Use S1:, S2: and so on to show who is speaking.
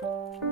S1: Thank you.